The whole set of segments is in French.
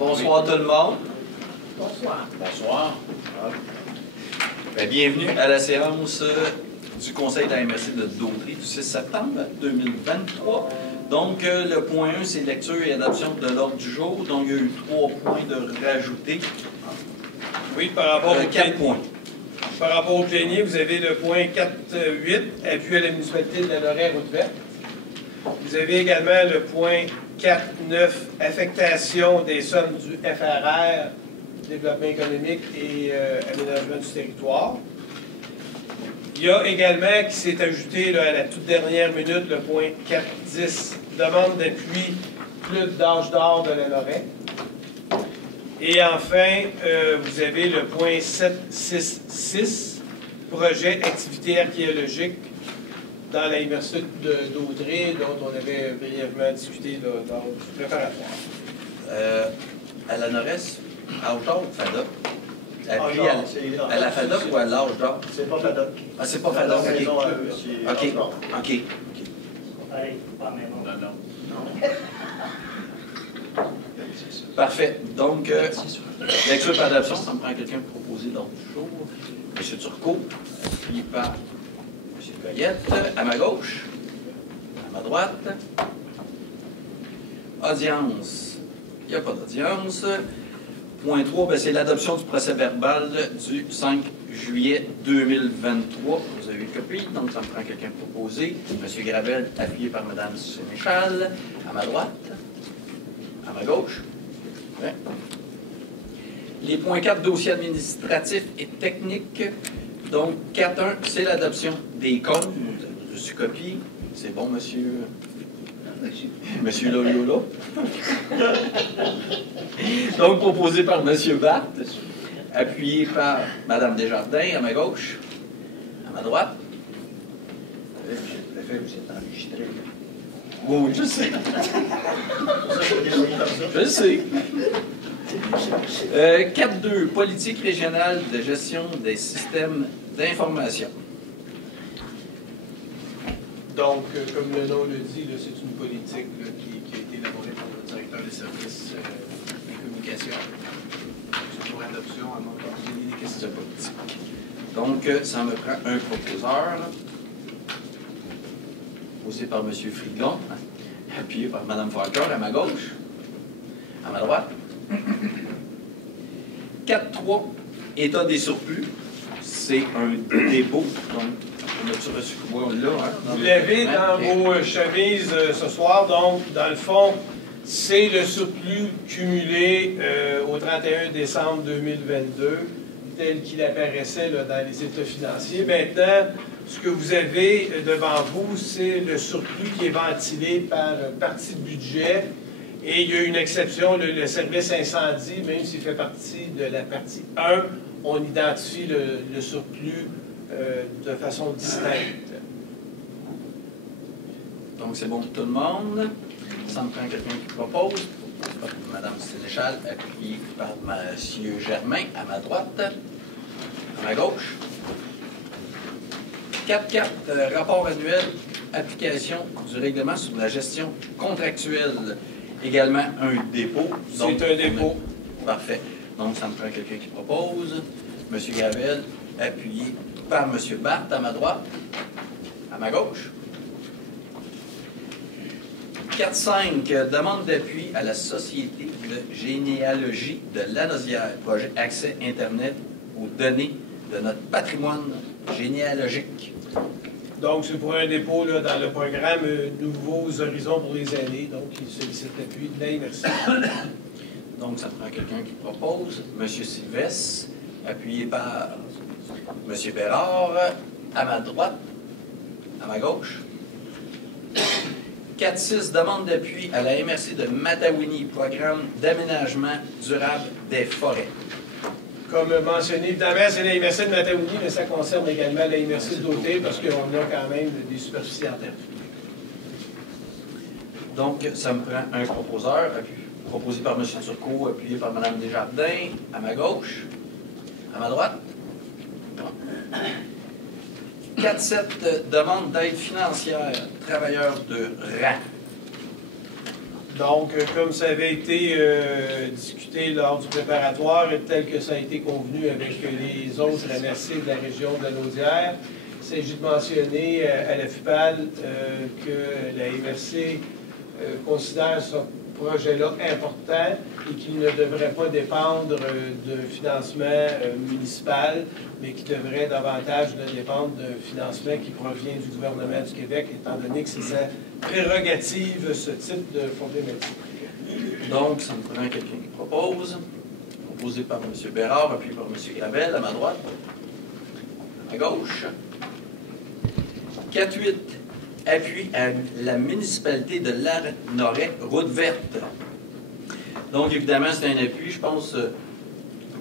Bonsoir tout le monde. Bonsoir. Bonsoir. Bien, bienvenue à la séance du Conseil de la MRC de Dautrey du 6 septembre 2023. Donc, le point 1, c'est lecture et adoption de l'ordre du jour. Donc, il y a eu 3 points de rajouter. Oui, par rapport au 4 points. Par rapport au plénier, vous avez le point 4.8, appui à la municipalité de la Lorraine Route-Verte. Vous avez également le point 4.9, affectation des sommes du FRR, développement économique et aménagement du territoire. Il y a également, qui s'est ajouté là, à la toute dernière minute, le point 4.10, demande d'appui plus d'âge d'or de la Lorraine. Et enfin, vous avez le point 7.6.6, projet activité archéologique dans la MRC de Dautrey, dont on avait brièvement discuté là, dans le préparatoire. À la NORES, à hauteur ou FADOC? Appui à la FADOC ou à l'âge d'or? C'est pas FADOC. Ah, c'est pas FADOC, OK. OK. Pas mais non. Non. Parfait. Donc, lecture par adoption, ça me prend quelqu'un pour proposer l'ordre du jour. M. Turcot, puis par M. Goyette, à ma gauche, à ma droite. Audience, il n'y a pas d'audience. Point 3, c'est l'adoption du procès-verbal du 5 juillet 2023. Vous avez une copie, donc ça me prend quelqu'un pour proposer. M. Gravel, appuyé par Mme Sénéchal, à ma droite, à ma gauche. Ouais. Les points 4, dossiers administratifs et techniques. Donc, 4.1, c'est l'adoption des comptes. Je suis copie. C'est bon, monsieur? Monsieur Loliola. Donc, proposé par monsieur Barthes, appuyé par Mme Desjardins, à ma gauche, à ma droite. Le fait que vous êtes enregistré. Oui, je sais. Je sais. 4.2, politique régionale de gestion des systèmes d'information. Donc, comme le nom le dit, c'est une politique là, qui a été élaborée par le directeur des services des communications. C'est pour adoption à mon des questions politiques. Donc, ça me prend un proposeur, posé par M. Frigon, appuyé par Mme Falcon, à ma gauche, à ma droite. 4.3, état des surplus. C'est un dépôt. Donc, on a-tu reçu quoi là? Hein, vous l'avez dans vos chemises ce soir. Donc, dans le fond, c'est le surplus cumulé au 31 décembre 2022, tel qu'il apparaissait là, dans les états financiers. Maintenant, ce que vous avez devant vous, c'est le surplus qui est ventilé par partie de budget. Et il y a une exception, le service incendie, même s'il fait partie de la partie 1, on identifie le surplus de façon distincte. Donc, c'est bon pour tout le monde. Ça me prend quelqu'un qui propose. Mme Sénéchal, appuyée par M. Germain, à ma droite, à ma gauche. 4.4, rapport annuel, application du règlement sur la gestion contractuelle. Également un dépôt. C'est un dépôt. Parfait. Donc, ça me prend quelqu'un qui propose. M. Gravel, appuyé par M. Barthes, à ma droite, à ma gauche. 4.5, demande d'appui à la Société de généalogie de Lanaudière, projet accès Internet aux données de notre patrimoine généalogique. Donc, c'est pour un dépôt là, dans le programme Nouveaux Horizons pour les aînés. Donc, il sollicite l'appui de la MRC. Donc, ça prend quelqu'un qui propose. M. Sylvestre, appuyé par M. Bérard, à ma droite, à ma gauche. 4.6, demande d'appui à la MRC de Matawini, programme d'aménagement durable des forêts. Comme mentionné, évidemment, c'est la MRC de Matawini, mais ça concerne également la MRC de Dautrey parce qu'on a quand même des superficies en terre. Donc, ça me prend un proposeur, proposé par M. Turcot, appuyé par Mme Desjardins, à ma gauche, à ma droite. 4.7, demande d'aide financière, travailleurs de rang. Donc, comme ça avait été discuté lors du préparatoire et tel que ça a été convenu avec les autres MRC de la région de la Naudière, il s'agit de mentionner à la FUPAL que la MRC considère ce projet-là important et qu'il ne devrait pas dépendre de financement municipal, mais qui devrait davantage dépendre de financement qui provient du gouvernement du Québec, étant donné que c'est sa prérogative, ce type de problématique. Donc, ça me prend quelqu'un qui propose. Proposé par M. Bérard, appuyé par M. Gravel, à ma droite. À gauche. 4-8. Appui à la municipalité de Lanoret, route verte. Donc, évidemment, c'est un appui. Je pense,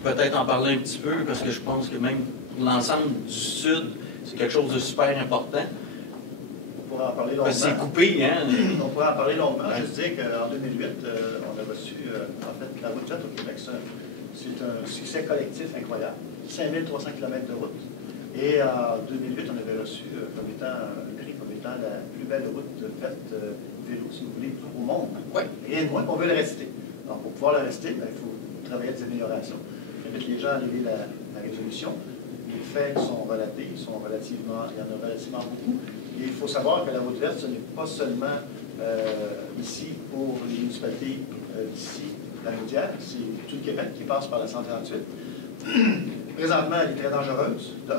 peut-être en parler un petit peu, parce que je pense que même pour l'ensemble du Sud, c'est quelque chose de super important. On pourra en parler longuement. Parce que c'est coupé, hein? On pourra en parler longuement. Je dis qu'en 2008, on a reçu, en fait, la route verte au Québec. C'est un succès collectif incroyable. 5300 km de route. Et en 2008, on avait reçu comme étant un prix comme étant la plus belle route verte vélo, si vous voulez, au monde. Oui. Rien de moins, on veut le rester. Donc, pour pouvoir le rester, il faut travailler des améliorations. J'invite les gens à lire la résolution. Les faits sont relatés, il y en a relativement beaucoup. Et il faut savoir que la route verte, ce n'est pas seulement ici pour les municipalités d'ici, la Naudière, c'est tout le Québec qui passe par la 138. Présentement, elle est très dangereuse, de 1,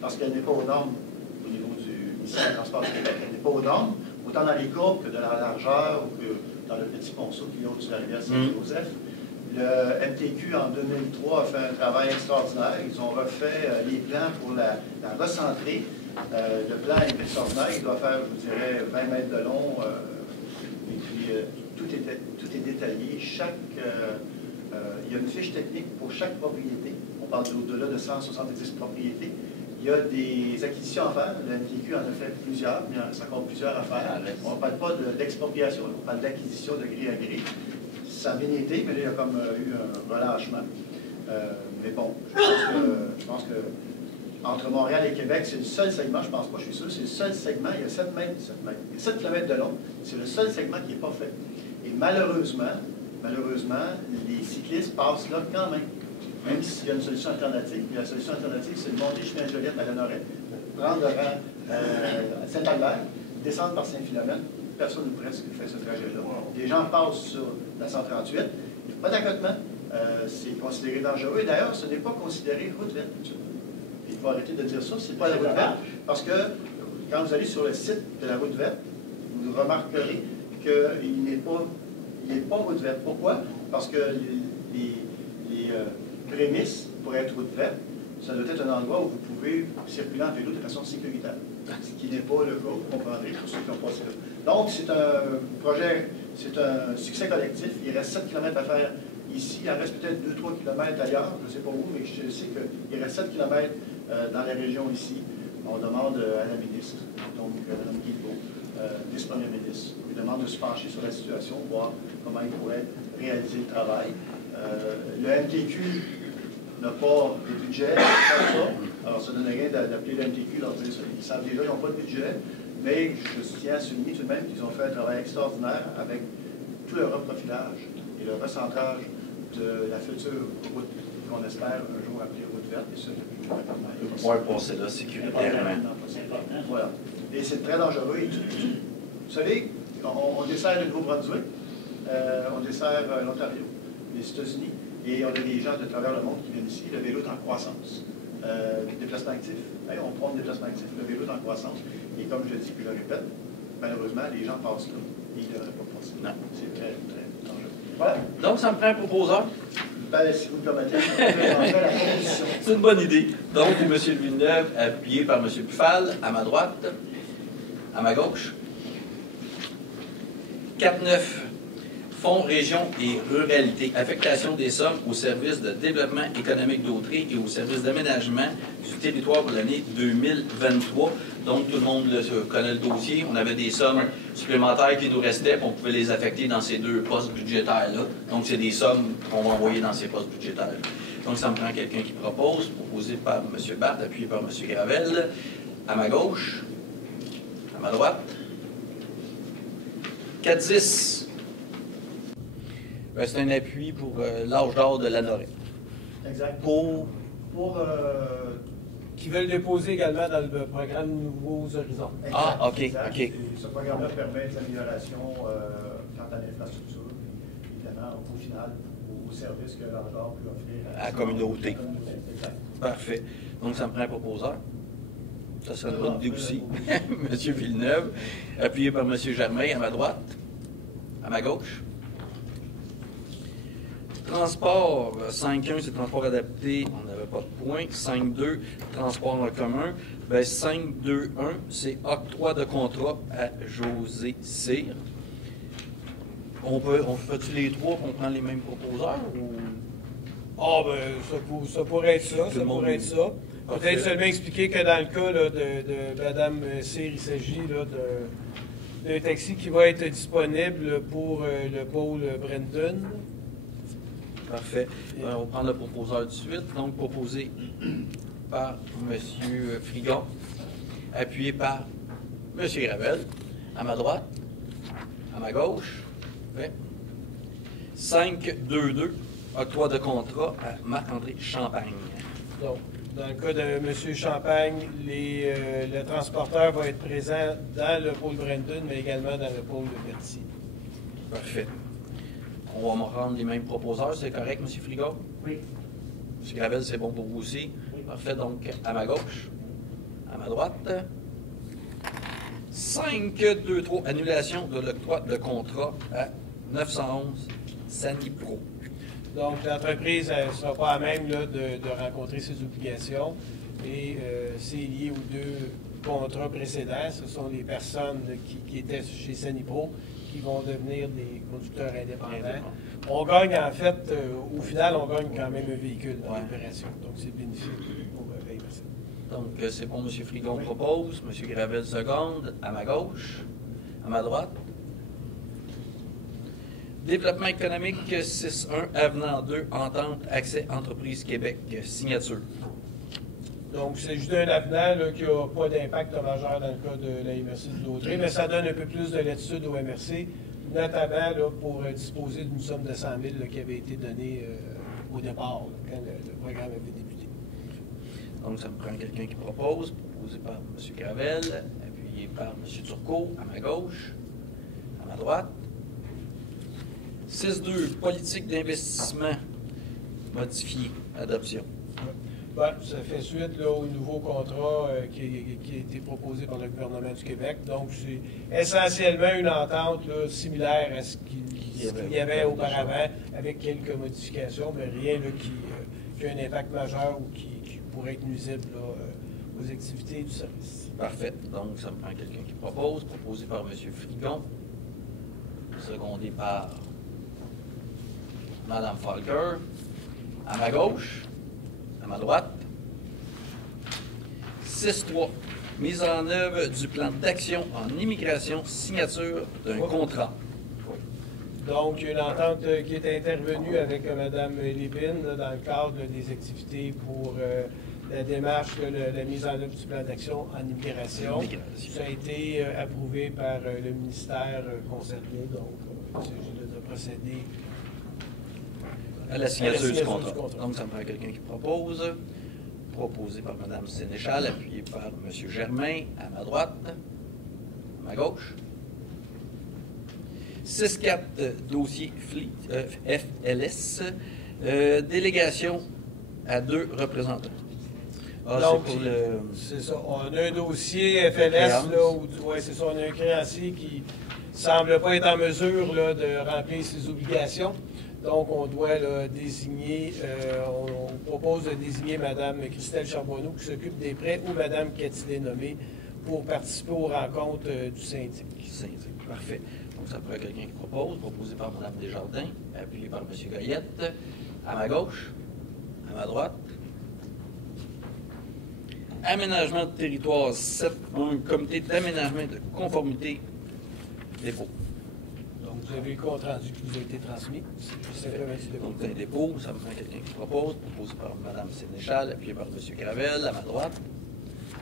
parce qu'elle n'est pas aux normes au niveau du ministère du Transport du Québec. Elle n'est pas aux normes, autant dans les courbes que de la largeur ou que dans le petit ponceau qui est au-dessus de la rivière Saint-Joseph. Le MTQ, en 2003, a fait un travail extraordinaire. Ils ont refait les plans pour la recentrer. Le plan est extraordinaire. Il doit faire, je vous dirais, 20 mètres de long. Et puis, tout est détaillé. Il y a une fiche technique pour chaque propriété. On parle d'au-delà de 170 propriétés. Il y a des acquisitions à faire. Le MTQ en a fait plusieurs. Il y en a encore plusieurs à faire. On ne parle pas d'expropriation. On parle d'acquisition de gré à gré. Ça a bien été, mais là, il y a comme eu un relâchement. Mais bon, je pense que entre Montréal et Québec, c'est le seul segment, je pense pas, je suis sûr, c'est le seul segment, il y a 7 mètres, il y a 7 km de long, c'est le seul segment qui n'est pas fait. Et malheureusement, les cyclistes passent là quand même s'il y a une solution alternative. Et la solution alternative, c'est de monter chemin Joliette à Lanoret, prendre le rang à Saint-Albert, descendre par Saint-Philomène. Personne ou presque fait ce trajet-là. Les gens passent sur la 138. Pas d'accotement. C'est considéré dangereux. Et d'ailleurs, ce n'est pas considéré route verte. Il faut arrêter de dire ça. Ce n'est pas la route verte. Parce que quand vous allez sur le site de la route verte, vous remarquerez qu'il n'est pas route verte. Pourquoi? Parce que les prémices pour être route verte, ça doit être un endroit où vous pouvez circuler en vélo de façon sécuritaire. Ce qui n'est pas le cas, vous comprendrez, pour ceux qui n'ont pas ça. Donc, c'est un projet, c'est un succès collectif. Il reste 7 km à faire ici. Il en reste peut-être 2-3 km ailleurs, je ne sais pas où, mais je sais qu'il reste 7 km dans la région ici. On demande à la ministre, donc Mme Guilbeault, vice-premier ministre, on lui demande de se pencher sur la situation, voir comment il pourrait réaliser le travail. Le MTQ n'a pas de budget, pas ça. Alors, ça ne donne rien d'appeler le MTQ, leur dire ça. Ils savent déjà qu'ils n'ont pas de budget, mais je tiens à souligner tout de même qu'ils ont fait un travail extraordinaire avec tout le reprofilage et le recentrage de la future route qu'on espère un jour appeler route verte, et ça depuis Le pouvoir passer là sécuritairement. Voilà. Et c'est très dangereux. Vous savez, on dessert le Nouveau-Brunswick, on dessert l'Ontario, les États-Unis, et on a des gens de travers le monde qui viennent ici. Le vélo est en croissance. Déplacement actif. On prend le déplacement actif. Le vélo est en croissance. Et comme je le dis, puis je le répète, malheureusement, les gens passent là. Et ils ne devraient pas passer. Non. C'est très, très dangereux. Voilà. Donc, ça me prend un proposeur. Ben, si vous me permettez, je vais lancer la proposition. C'est une bonne idée. Donc, M. Villeneuve, appuyé par M. Buffal, à ma droite, à ma gauche. 4-9. Fonds, région et ruralité. Affectation des sommes au service de développement économique d'Autrey et au service d'aménagement du territoire pour l'année 2023. Donc, tout le monde connaît le dossier. On avait des sommes supplémentaires qui nous restaient, puis on pouvait les affecter dans ces deux postes budgétaires-là. Donc, c'est des sommes qu'on va envoyer dans ces postes budgétaires. Donc, ça me prend quelqu'un qui propose, proposé par M. Barthes, appuyé par M. Gravel. À ma gauche, à ma droite. 4-10. Ben, c'est un appui pour l'âge d'or de la Lorette. Exact. Pour Qui veulent déposer également dans le programme Nouveaux Horizons. exact, Ah, OK, exact. OK. Et ce programme-là permet des améliorations quant à l'infrastructure, évidemment, au final, aux services que l'Ordre peut offrir À la communauté. Exact. Parfait. Donc, ça me prend un proposeur. Ça serait une bonne idée aussi. M. Villeneuve, appuyé par M. Germain à ma droite, à ma gauche. Transport 5.1, c'est transport adapté, on n'avait pas de point. 5.2, transport en commun. Ben, 5.2.1, c'est octroi de contrat à José Cyr. On fait-tu les trois, qu'on prend les mêmes proposeurs ou... Ah, ben, ça pourrait être ça, ça pourrait être ça. Peut-être seulement expliquer que dans le cas là, de Mme Cyr, il s'agit là, d'un taxi qui va être disponible pour le pôle Brenton. Parfait. On va prendre le proposeur tout de suite. Donc, proposé par M. Frigon, appuyé par M. Gravel, à ma droite, à ma gauche. 5-2-2, octroi de contrat à Marc-André Champagne. Donc, dans le cas de M. Champagne, le transporteur va être présent dans le pôle Brenton, mais également dans le pôle de Berthier. Parfait. On va me rendre les mêmes proposeurs, c'est correct, M. Frigo? Oui. M. Gravel, c'est bon pour vous aussi? Parfait, donc à ma gauche, à ma droite. 5-2-3, annulation de l'octroi de contrat à 911 Sanipro. Donc, l'entreprise ne sera pas à même là, de rencontrer ses obligations et c'est lié aux deux contrats précédents. Ce sont les personnes qui étaient chez Sanipro qui vont devenir des conducteurs indépendants. On gagne, en fait, au final, on gagne quand même un véhicule dans l'opération. Donc, c'est bénéfique pour Veille Marcel. Donc, c'est bon, M. Frigon propose, M. Gravel seconde, à ma gauche, à ma droite. Développement économique 6.1, avenant 2, entente, accès, entreprise Québec, signature. Donc, c'est juste un avenant là, qui n'a pas d'impact majeur dans le cas de la MRC de Dautrey, mais ça donne un peu plus de latitude au MRC, notamment là, pour disposer d'une somme de 100 000 là, qui avait été donnée au départ, là, quand le programme avait débuté. Donc, ça me prend quelqu'un qui propose, proposé par M. Gravel, appuyé par M. Turcot, à ma gauche, à ma droite. 6.2, politique d'investissement modifiée, adoption. Ben, ça fait suite là, au nouveau contrat qui a été proposé par le gouvernement du Québec. Donc, c'est essentiellement une entente là, similaire à ce qu'il y avait auparavant, avec quelques modifications, mais rien là, qui a un impact majeur ou qui pourrait être nuisible là, aux activités du service. Parfait. Donc, ça me prend quelqu'un qui propose, proposé par M. Frigon, secondé par Mme Falker, à ma gauche, à ma droite. 6.3, mise en œuvre du plan d'action en immigration, signature d'un contrat. Donc, il y a une entente qui est intervenue avec Mme Lépine là, dans le cadre des activités pour la démarche, la mise en œuvre du plan d'action en immigration. Ça a été approuvé par le ministère concerné, donc il s'agit de procéder À la signature du contrat. Donc, ça me prend quelqu'un qui propose. Proposé par Mme Sénéchal, appuyé par M. Germain, à ma droite, à ma gauche. 6.4, dossier FLS, délégation à 2 représentants. Ah, donc, c'est pour le... c'est ça. On a un dossier FLS, là, où c'est ça, on a un créancier qui ne semble pas être en mesure là, de remplir ses obligations. Donc, on doit là, désigner, on propose de désigner Mme Christelle Charbonneau qui s'occupe des prêts ou Mme Cathy Desnommé pour participer aux rencontres du syndic. Parfait. Donc, ça pourrait être quelqu'un qui propose, proposé par Mme Desjardins, appuyé par M. Goyette, à ma gauche, à ma droite. Aménagement de territoire 7, un comité d'aménagement de conformité dépôt. Donc, vous avez le compte rendu qui vous a été transmis. Donc, un dépôt, ça me prend quelqu'un qui propose, proposé par Mme Sénéchal, appuyé par M. Gravel, à ma droite,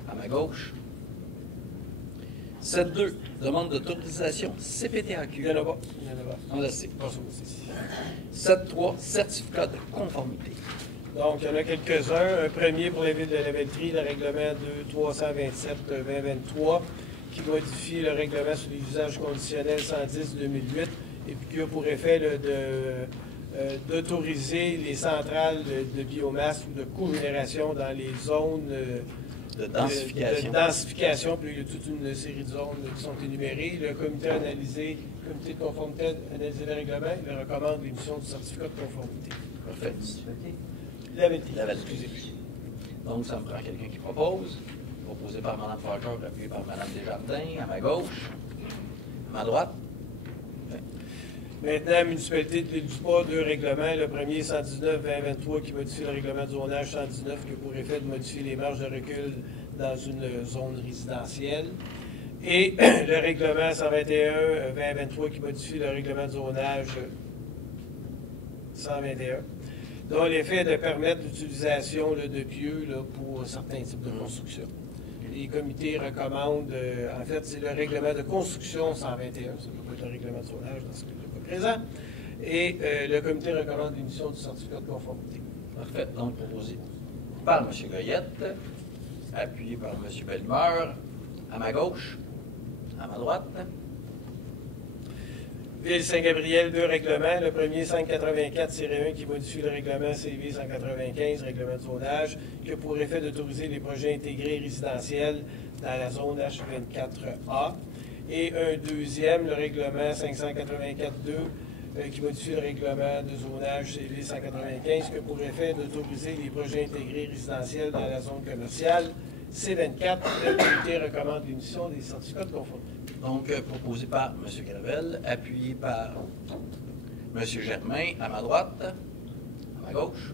à ma gauche. 7.2, demande d'autorisation CPTAQ. Il n'y en a pas. Il y en a pas. On le sait. Pas ça aussi. 7.3, certificat de conformité. Donc, il y en a quelques-uns. Un premier pour la ville de Lavaltrie, le règlement 2327-2023, qui modifie le règlement sur les usages conditionnels 110-2008 et puis qui a pour effet d'autoriser les centrales de biomasse ou de cogénération dans les zones De densification. de densification. Puis il y a toute une série de zones qui sont énumérées. Le comité de conformité a analysé le règlement. Il recommande l'émission du certificat de conformité. Parfait. Lavaltrie. Excusez. Donc, ça me prend quelqu'un qui propose. Proposé par Mme Farquhar, appuyé par Mme Desjardins, à ma gauche. À ma droite. Maintenant, municipalité de l'île du Pas, deux règlements. Le premier, 119-2023, qui modifie le règlement de zonage 119, qui a pour effet de modifier les marges de recul dans une zone résidentielle. Et le règlement 121-2023, qui modifie le règlement de zonage 121, dont l'effet est de permettre l'utilisation de pieux pour certains types de construction. Les comités recommandent, en fait, c'est le règlement de construction 121, ça ne peut pas être un règlement de zonage dans ce cas-là présent, et le comité recommande l'émission du certificat de conformité. Parfait. Donc, proposé par M. Goyette, appuyé par M. Bellemeur, à ma gauche, à ma droite. Ville Saint-Gabriel, deux règlements. Le premier, 584-1, qui modifie le règlement CV 195, règlement de zonage, qui a pour effet d'autoriser les projets intégrés résidentiels dans la zone H24A. Et un deuxième, le règlement 584-2, qui modifie le règlement de zonage CV 195, qui a pour effet d'autoriser les projets intégrés résidentiels dans la zone commerciale C24. Le comité recommande l'émission des certificats de conformité. Donc, proposé par M. Gravel, appuyé par M. Germain, à ma droite, à ma gauche.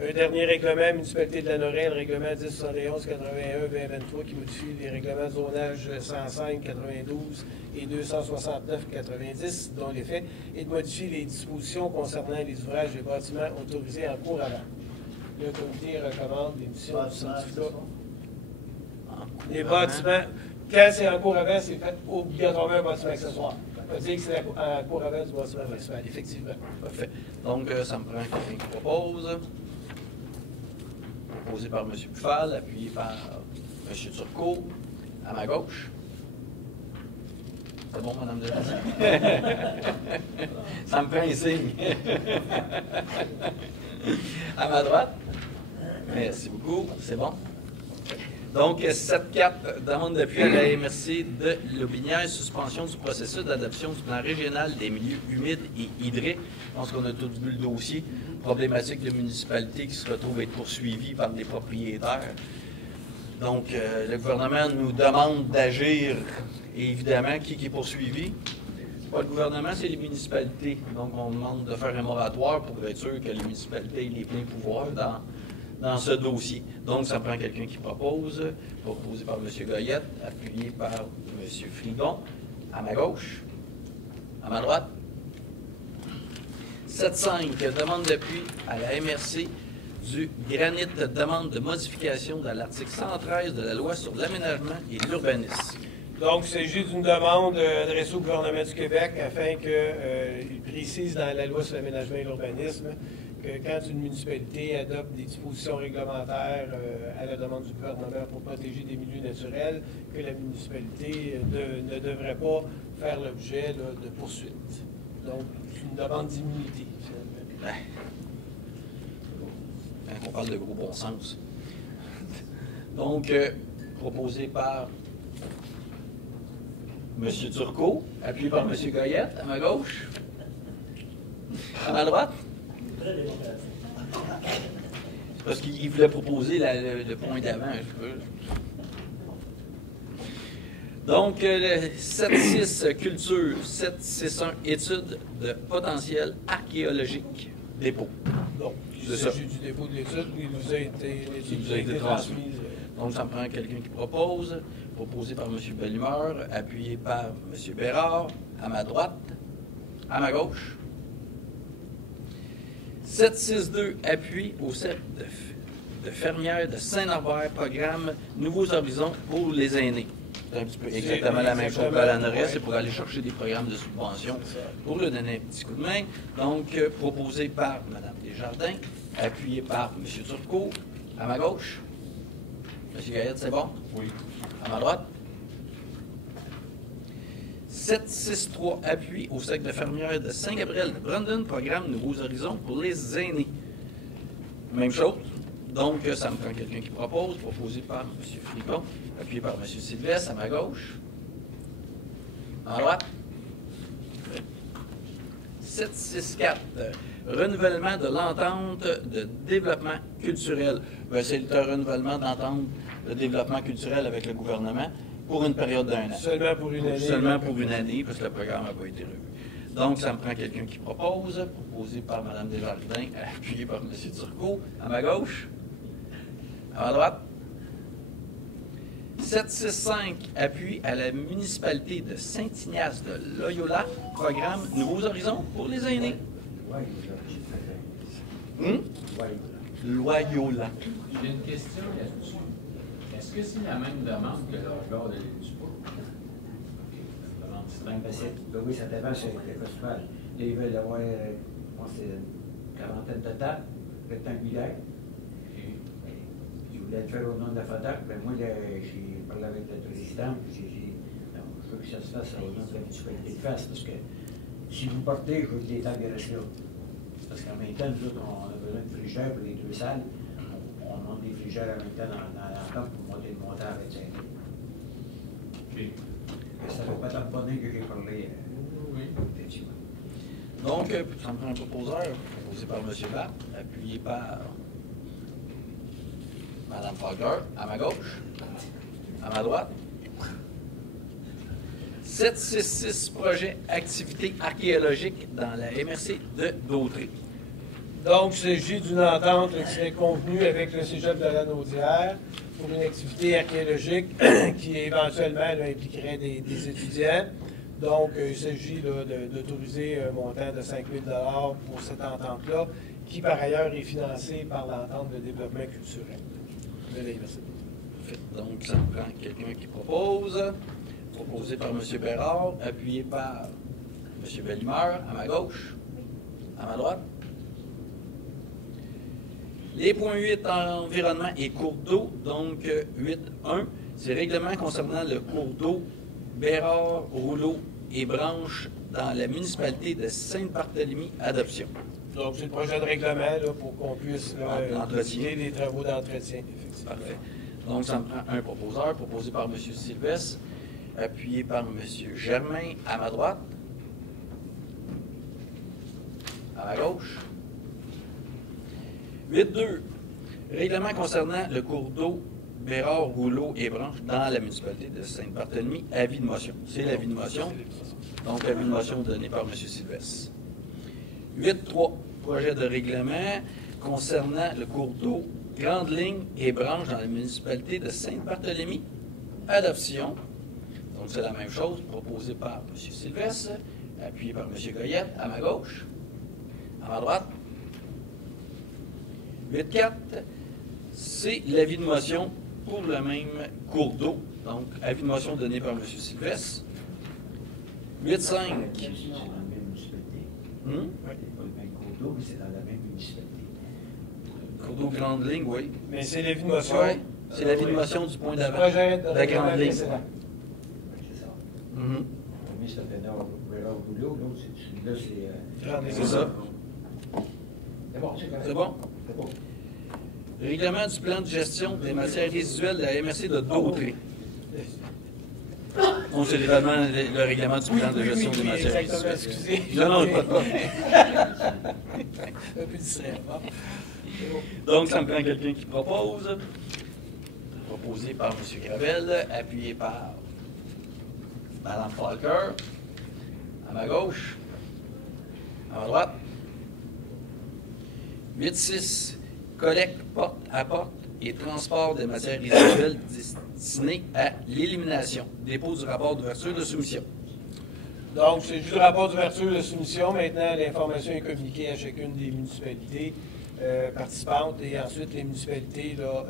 Un dernier règlement, municipalité de la Lorraine, le règlement 1071-81-2023, qui modifie les règlements de zonage 105-92 et 269-90, dont l'effet est de modifier les dispositions concernant les ouvrages et bâtiments autorisés en cours avant. Le comité recommande l'émission du certificat. Les bâtiments, quand c'est en cours avant, c'est fait obligatoirement un bâtiment accessoire. Ça veut dire que c'est en cours avant du bâtiment principal, effectivement. Parfait. Donc, ça me prend quelqu'un qui propose. Proposé par M. Buffal, appuyé par M. Turcot, à ma gauche. C'est bon, Mme Desjardins? Ça me prend un signe. À ma droite. Merci beaucoup. C'est bon. Donc, 7.4, demande d'appui à la MRC de Lobinière, suspension du processus d'adoption du plan régional des milieux humides et hydriques. Je pense qu'on a tous vu le dossier. Problématique de municipalité qui se retrouve à être poursuivie par des propriétaires. Donc, le gouvernement nous demande d'agir. Et évidemment, qui est poursuivi? Pas le gouvernement, c'est les municipalités. Donc, on demande de faire un moratoire pour être sûr que les municipalités aient les pleins pouvoirs dans ce dossier. Donc, ça prend quelqu'un qui propose, proposé par M. Goyette, appuyé par M. Frigon, à ma gauche, à ma droite. 7.5, demande d'appui à la MRC du granit, demande de modification de l'article 113 de la loi sur l'aménagement et l'urbanisme. Donc, il s'agit d'une demande adressée au gouvernement du Québec afin qu'il précise dans la loi sur l'aménagement et l'urbanisme que quand une municipalité adopte des dispositions réglementaires à la demande du gouvernement pour protéger des milieux naturels, que la municipalité ne devrait pas faire l'objet de poursuites. Donc, c'est une demande d'immunité. On parle de gros bon sens. Donc, proposé par M. Turcot, appuyé par M. Goyette, à ma gauche, à ma droite. C'est parce qu'il voulait proposer le point d'avant. Donc, 7.6 culture, 7.6.1 études de potentiel archéologique, dépôt. Donc, il s'agit du dépôt de l'étude, il nous a été transmise. Donc, ça me prend quelqu'un qui propose, proposé par M. Bellemeur, appuyé par M. Bérard, à ma droite, à ma gauche. 7.6.2, appui au CEP de Fermière de Saint-Norbert, programme Nouveaux Horizons pour les aînés. C'est un petit peu exactement la même chose que la NRS, c'est pour aller chercher des programmes de subvention pour lui donner un petit coup de main. Donc, proposé par Mme Desjardins, appuyé par M. Turcot, à ma gauche. M. Gaillette, c'est bon? Oui. À ma droite. 763, appui au cercle de fermières de Saint-Gabriel de Brandon, programme Nouveaux Horizons pour les aînés. Même chose. Donc, ça me prend quelqu'un qui propose, proposé par M. Fricon, appuyé par M. Sylvestre, à ma gauche. À ma droite. 764, renouvellement de l'entente de développement culturel. C'est le renouvellement d'entente de développement culturel avec le gouvernement pour une période d'un an. Seulement pour une année. Seulement pour une année, parce que le programme n'a pas été revu. Donc, ça me prend quelqu'un qui propose, proposé par Mme Desjardins, appuyé par M. Turcot, à ma gauche. À ma droite. 765, appui à la municipalité de Saint-Ignace de Loyola, programme Nouveaux Horizons pour les aînés. Loyola. J'ai une question là-dessus. Est-ce que c'est la même demande que lors de l'EDUSPA? La demande distincte? Oui, ça dépend sur le festival. Là, ils veulent avoir, je pense, une quarantaine de tables rectangulaires. Ils voulaient le faire au nom de la FADAC. Ben, moi, j'ai parlé avec le président, puis j'ai dit, non, je veux que ça se fasse au nom de la municipalité de Face, parce que si vous portez, je veux que les tables restent là. Parce qu'en même temps, nous autres, on a besoin de frigères pour les deux salles. On monte des frigères en même temps dans l'entente pour monter le montant avec 5 000. Okay. Ça ne fait pas tant de bonheur que j'ai parlé. Oui. Effectivement. Donc, ça me prend un proposeur, proposé par M. Bapp, appuyé par Mme Falker, à ma gauche, à ma droite. 766, projet activité archéologique dans la MRC de Dautré. Donc, il s'agit d'une entente qui serait convenue avec le Cégep de la Naudière pour une activité archéologique qui éventuellement là, impliquerait des étudiants. Donc, il s'agit d'autoriser un montant de 5 000 $ pour cette entente-là, qui par ailleurs est financée par l'entente de développement culturel de l'université. Donc, ça me prend quelqu'un qui propose, proposé par M. Bérard, appuyé par M. Bellimeur, à ma gauche, à ma droite. Les points 8, environnement et cours d'eau, donc 8.1, c'est règlement concernant le cours d'eau Bérard, Rouleau et Branche dans la municipalité de Sainte-Barthélemy, adoption. Donc, c'est le projet de règlement là, pour qu'on puisse L'entretien. débuter les travaux d'entretien, effectivement. Parfait. Donc, ça me prend un proposeur, proposé par M. Sylvestre, appuyé par M. Germain, à ma droite, à ma gauche. 8.2, règlement concernant le cours d'eau Bérard, Rouleau et Branche dans la municipalité de Sainte-Barthélemy, avis de motion. C'est l'avis de motion. Donc, avis de motion donné par M. Sylvestre. 8.3, projet de règlement concernant le cours d'eau Grande Ligne et Branche dans la municipalité de Sainte-Barthélemy, adoption. Donc, c'est la même chose, proposé par M. Sylvestre, appuyé par M. Goyette, à ma gauche, à ma droite. 8.4, c'est l'avis de motion pour le même cours d'eau. Donc, avis de motion donné par M. Sylvestre. 8.5. C'est dans la même municipalité. Oui. Pas le même cours d'eau, mais c'est dans la même municipalité. Cours d'eau Grande Ligne, oui. Mais c'est l'avis de motion. Oui, c'est l'avis de motion du point Du d'avant. projet de La règlement Grande Ligne. précédent. C'est ça. Mhm. Le premier, c'était Bérard Rouleau, l'autre, celui-là, c'est. Grande Ligne. C'est ça. C'est bon, c'est correct. C'est bon? C'est bon. Règlement du plan de gestion des matières résiduelles de la MRC de Dautré. Donc, c'est vraiment le règlement du plan de gestion des matières exactement, résiduelles. excusez. Non, non, pas de problème. Un peu distrait, bon. Donc, ça me prend quelqu'un qui propose. Proposé par M. Gravel, appuyé par Mme Falker, à ma gauche, à ma droite. 8.6, collecte porte à porte et transport des matières résiduelles destinées à l'élimination. Dépôt du rapport d'ouverture de soumission. Donc, c'est juste le rapport d'ouverture de soumission. Maintenant, l'information est communiquée à chacune des municipalités participantes et ensuite les municipalités là,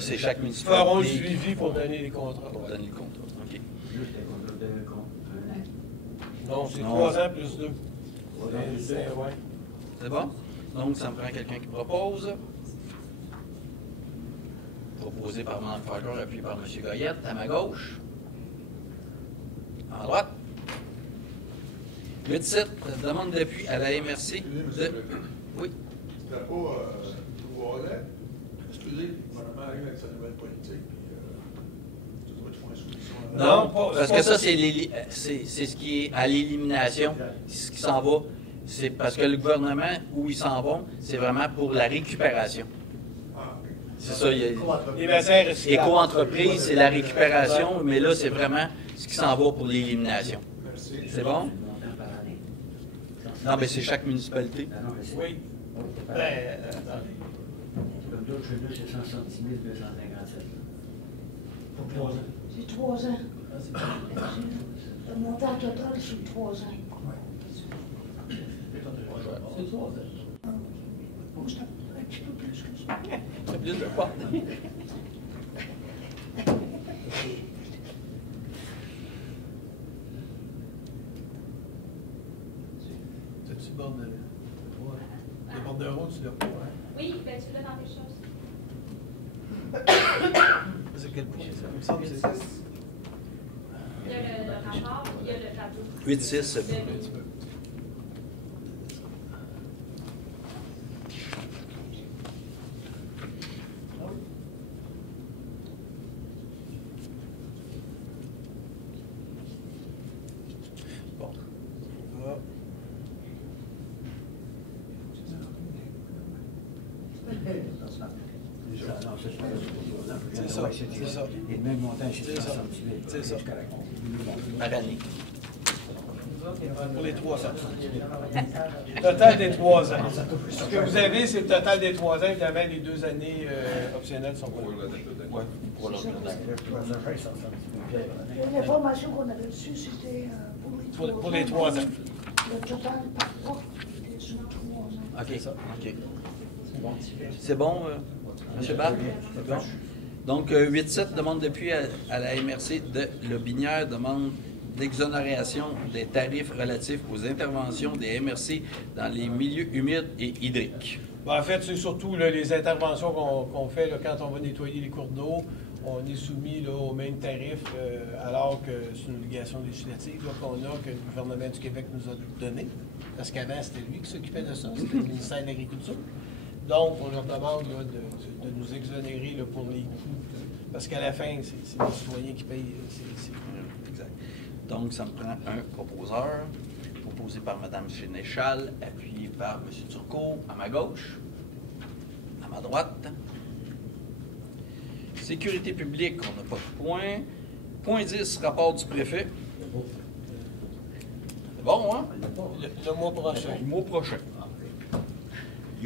C'est chaque municipalité feront le suivi pour donner les contrats. pour donner le contrat. OK. Non, c'est Non. 3 ans plus 2. Ouais. C'est bon? Donc, ça me prend quelqu'un qui propose. Proposé par Mme Farger, appuyé par M. Goyette. À ma gauche. En droite. 8-7, demande d'appui à la MRC. Oui. C'était pas 3 ans. Excusez, vraiment arrive avec sa nouvelle politique. Puis, ça doit être une solution. Non, pas- parce pas que ça, ça. c'est ce qui est à l'élimination, ce qui s'en va. C'est parce que le gouvernement, où ils s'en vont, c'est vraiment pour la récupération. Ah, ok. C'est ça, il y a... Les bassins recyclables. Éco-entreprise, c'est la récupération, mais là, c'est vraiment ce qui s'en va pour l'élimination. Merci. C'est bon? Le montant par année. Non, mais c'est chaque municipalité. Ah non, mais c'est. Oui. C'est Ben, pareil. attendez. Comme d'autres, chez nous, c'est 170 257. Pour 3 ans. C'est 3 ans. Le montant total, c'est 3 ans. C'est 3 ans. Bon, c'est un petit peu plus que ça. C'est plus de quoi? T'as-tu le bord de... Le bord de route, tu l'as pas, hein? Oui, ben tu l'as dans tes choses. C'est quel point, ça? Il me semble que c'est... Il y a le rapport, il y a le tableau. 8-6. Bon. On va... Non, c'est pas C'est ça, c'est ça. Et le même montant chez C'est ça. 170 000. C'est ça. correct. Par année. Pour les 3 ans. Total des 3 ans. Ce que vous avez, c'est le total des 3 ans. Évidemment, les 2 années optionnelles sont pas là. Ouais, pour l'autre. L'information qu'on avait reçue, c'était Pour les 3 ans. Le total par mois, c'était sur 3 ans. OK. OK. C'est bon, M. Ball? C'est bon? Donc, 8-7 demande d'appui à la MRC de Lobinière, demande d'exonération des tarifs relatifs aux interventions des MRC dans les milieux humides et hydriques. Ben, en fait, c'est surtout là, les interventions qu'on fait là, quand on va nettoyer les cours d'eau. On est soumis là, au même tarif, alors que c'est une obligation législative là, qu'on a, que le gouvernement du Québec nous a donné. Parce qu'avant, c'était lui qui s'occupait de ça, c'était le ministère de l'Agriculture. Donc, on leur demande là, de nous exonérer là, pour les coûts. Parce qu'à la fin, c'est les citoyens qui payent. Exact. Donc, ça me prend un proposeur, proposé par Mme Sénéchal, appuyé par M. Turcot, à ma gauche, à ma droite. Sécurité publique, on n'a pas de point. Point 10, rapport du préfet. C'est bon, hein? Le mois prochain. Le mois prochain.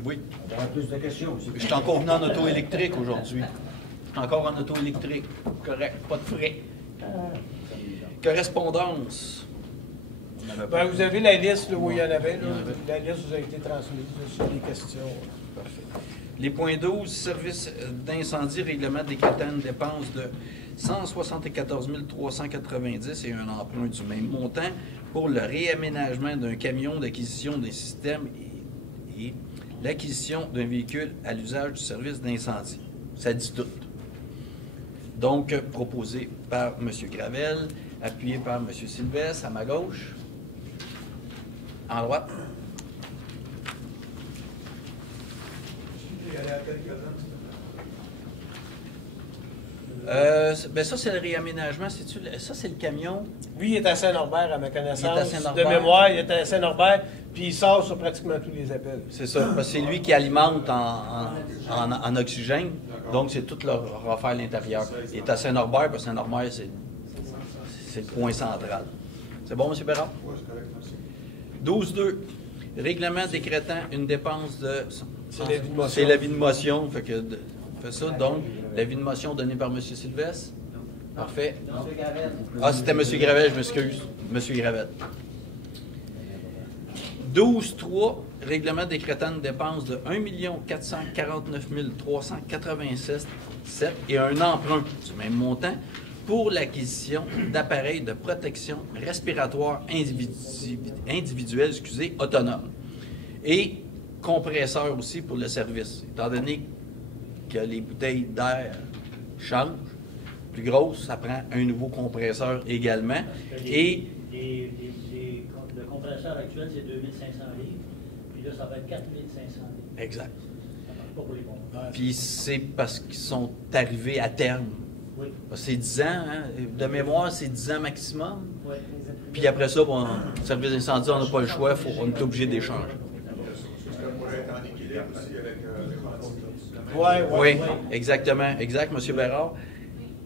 Oui. On aura plus de questions aussi. Je suis encore venu en auto électrique aujourd'hui. Je suis encore en auto électrique. Correct, pas de frais. Correspondance. On avait pas- Ben, vous avez la liste là, où il y en avait. Là. La liste vous a été transmise là, sur les questions. Parfait. Les points 12, service d'incendie, règlement décrétant une dépense de 174 390 et un emprunt du même montant pour le réaménagement d'un camion, d'acquisition des systèmes et l'acquisition d'un véhicule à l'usage du service d'incendie. Ça dit tout. Donc, proposé par M. Gravel, appuyé par M. Sylvestre, à ma gauche. En droite. Ben ça, c'est le réaménagement. Ça, c'est le camion. Lui, il est à Saint-Norbert, à ma Il est à connaissance. Saint-Norbert. De mémoire, il est à Saint-Norbert, puis il sort sur pratiquement tous les appels. C'est ça. Parce que c'est lui qui alimente en oxygène. Donc, c'est tout leur refaire l'intérieur. Il est à Saint-Norbert, parce que Saint-Norbert, c'est le point central. C'est bon, M. Bérard? Oui, c'est correct, merci. 12.2. Règlement décrétant une dépense de... C'est l'avis de motion. C'est l'avis de motion. Fait que fait ça. Donc, l'avis de motion donné par M. Sylvestre. Parfait. Ah, c'était M. Gravel, je m'excuse. M. Gravel. 12.3. Règlement décrétant une dépense de 1 449 396 et un emprunt du même montant pour l'acquisition d'appareils de protection respiratoire individuelle autonomes et compresseurs aussi pour le service. Étant donné que les bouteilles d'air changent, plus grosses, ça prend un nouveau compresseur également. Et le compresseur actuel, c'est 2500 livres, puis là, ça va être 4500 livres. Exact. Ça marche pas pour les pompes. Puis c'est parce qu'ils sont arrivés à terme. Oui. C'est 10 ans, hein? De mémoire, c'est 10 ans maximum. Oui. Puis après ça, bon, service d'incendie, on n'a pas le choix, on est obligé d'échanger. Ça pourrait être en équilibre aussi avec les Oui, exactement. Exact, M. Bérard.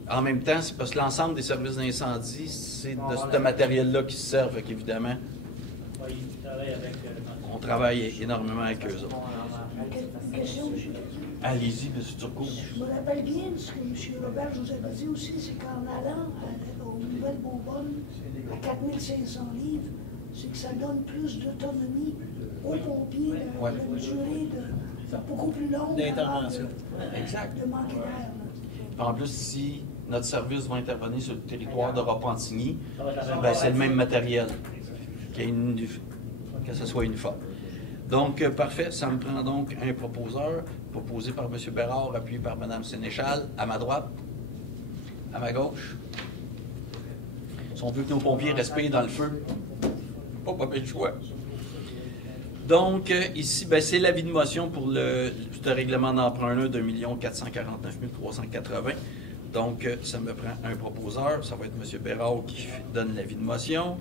En même temps, c'est parce que l'ensemble des services d'incendie, c'est de ce matériel-là qui se servent, évidemment. Oui, ils travaillent avec... On travaille énormément avec eux autres. Une question, M. Allez-y, M. Turcot. Je me rappelle bien de ce que M. Robert vous avait dit aussi, c'est qu'en allant aux Nouvelles-Beaubonne à 4500 livres, c'est que ça donne plus d'autonomie aux pompiers, de durée beaucoup plus longue d'intervention. Exact. De manquer d'air. En plus, si notre service va intervenir sur le territoire de Repentigny, ben, c'est le même matériel, que ce soit uniforme. Donc, parfait, ça me prend donc un proposeur, proposé par M. Bérard, appuyé par Mme Sénéchal, à ma droite, à ma gauche. Si on veut que nos pompiers respirent dans le feu, pas bien le choix. Donc, ici, ben, c'est l'avis de motion pour ce règlement d'emprunt 1 de 1 449 380. Donc, ça me prend un proposeur. Ça va être M. Bérard qui donne l'avis de motion.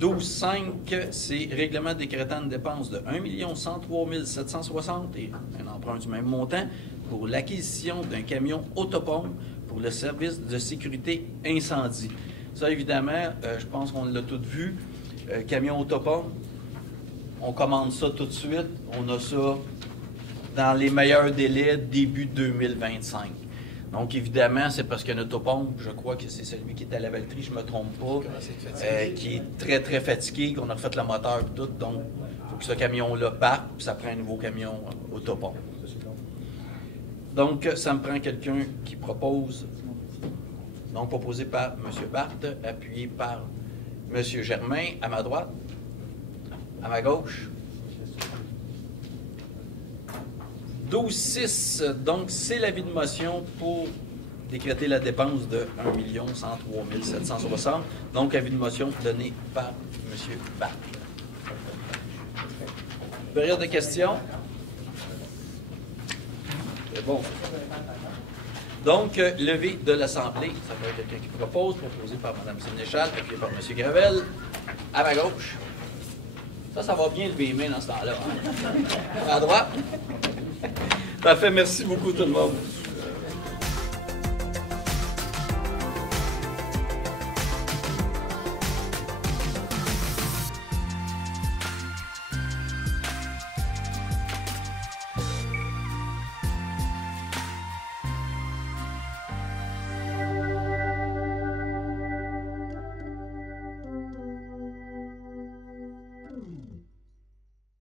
12.5, c'est règlement décrétant une dépense de 1 103 760 et un emprunt du même montant pour l'acquisition d'un camion autopompe pour le service de sécurité incendie. Ça, évidemment, je pense qu'on l'a tout vu. Camion autopompe, on commande ça tout de suite. On a ça dans les meilleurs délais, début 2025. Donc, évidemment, c'est parce qu'un autopompe, je crois que c'est celui qui est à la Valtrie, je ne me trompe pas, qui est très, très fatigué, qu'on a refait le moteur et tout. Donc, il faut que ce camion-là parte, puis ça prend un nouveau camion autopompe. Donc, ça me prend quelqu'un qui propose, donc proposé par M. Barthes, appuyé par M. Germain, à ma droite, à ma gauche. 12.6, donc c'est l'avis de motion pour décréter la dépense de 1 103 760. Donc, avis de motion donné par M. Barthes. Période de questions. C'est bon. Donc, levée de l'Assemblée. Ça peut être quelqu'un qui propose, proposé par Mme Sénéchal, appuyé par M. Gravel. À ma gauche. Ça va bien lever les mains dans ce temps-là. Hein? À droite. Parfait, merci beaucoup tout le monde.